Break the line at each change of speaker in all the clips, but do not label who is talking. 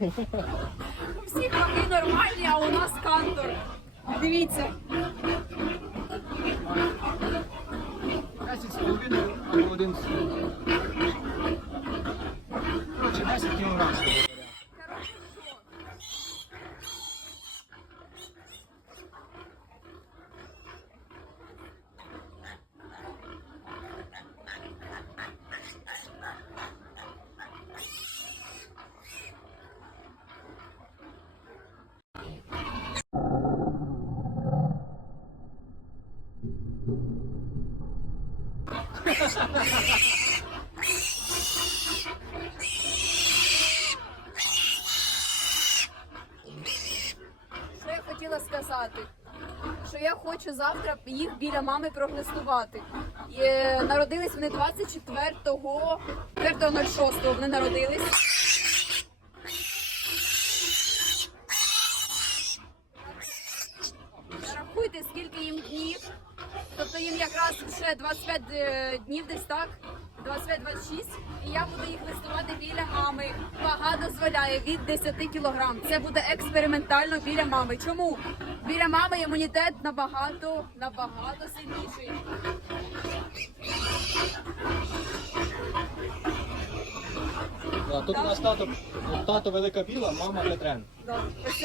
У всіх роки нормальні, а у нас кантор. Дивіться.
10 з половиною або 11. Коротше, 10 кілограм.
Що я хотіла сказати? Що я хочу завтра їх біля мами проглистувати. І, е, народились вони 24-го, 4.06 вони народились. Рахуйте, скільки їм днів. Тобто їм якраз ще 25 е, днів десь так. 25-26, і я буду їх листувати біля мами. Вага дозволяє від 10 кілограм. Це буде експериментально біля мами. Чому? Біля мами імунітет набагато, набагато сильніший.
Да, Тут у нас тато, тато велика біла, мама Петрен.
Да. Ось.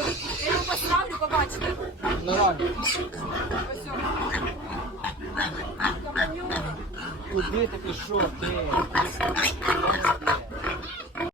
Я його поставлю, побачите.
На.
Ось.
Куди ти пішов? Ти?